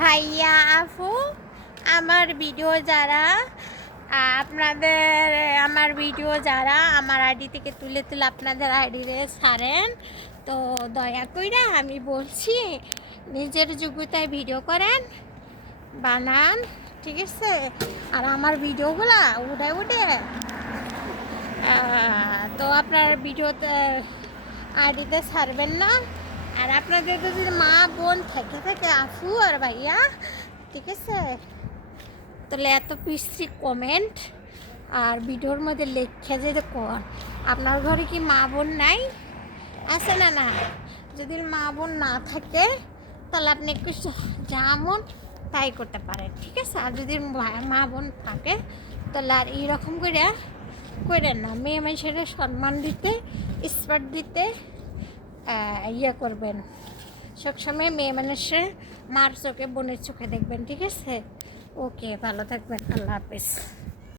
ভাইয়া আপু আমার ভিডিও যারা আপনাদের আমার ভিডিও যারা আমার আইডি থেকে তুলে তুলে আপনাদের আইডিতে ছাড়েন, তো দয়া কইরা আমি বলছি নিজের যোগ্যতায় ভিডিও করেন, বানান, ঠিক আছে? আর আমার ভিডিওগুলা উঠে উঠে তো আপনার ভিডিওতে আইডিতে ছাড়বেন না। আর আপনাদের যদি মা বোন থেকে থাকে আফু আর ভাইয়া, ঠিক আছে, তাহলে এত পিসি কমেন্ট আর ভিডিওর মধ্যে লেখা যেতে কর আপনার ঘরে কি মা বোন নাই, আছে না? না, যদি মা বোন না থাকে তাহলে আপনি একটু যেমন তাই করতে পারেন, ঠিক আছে? আর যদি মা বোন থাকে তাহলে আর এইরকম করেন না। মেয়ে মানুষের সম্মান দিতে, স্পট দিতে ইয়ে করবেন। সবসময় মেয়ে মানুষের মার চোখে বোনের চোখে দেখবেন, ঠিক আছে? ওকে, ভালো থাকবেন, আল্লাহ হাফেজ।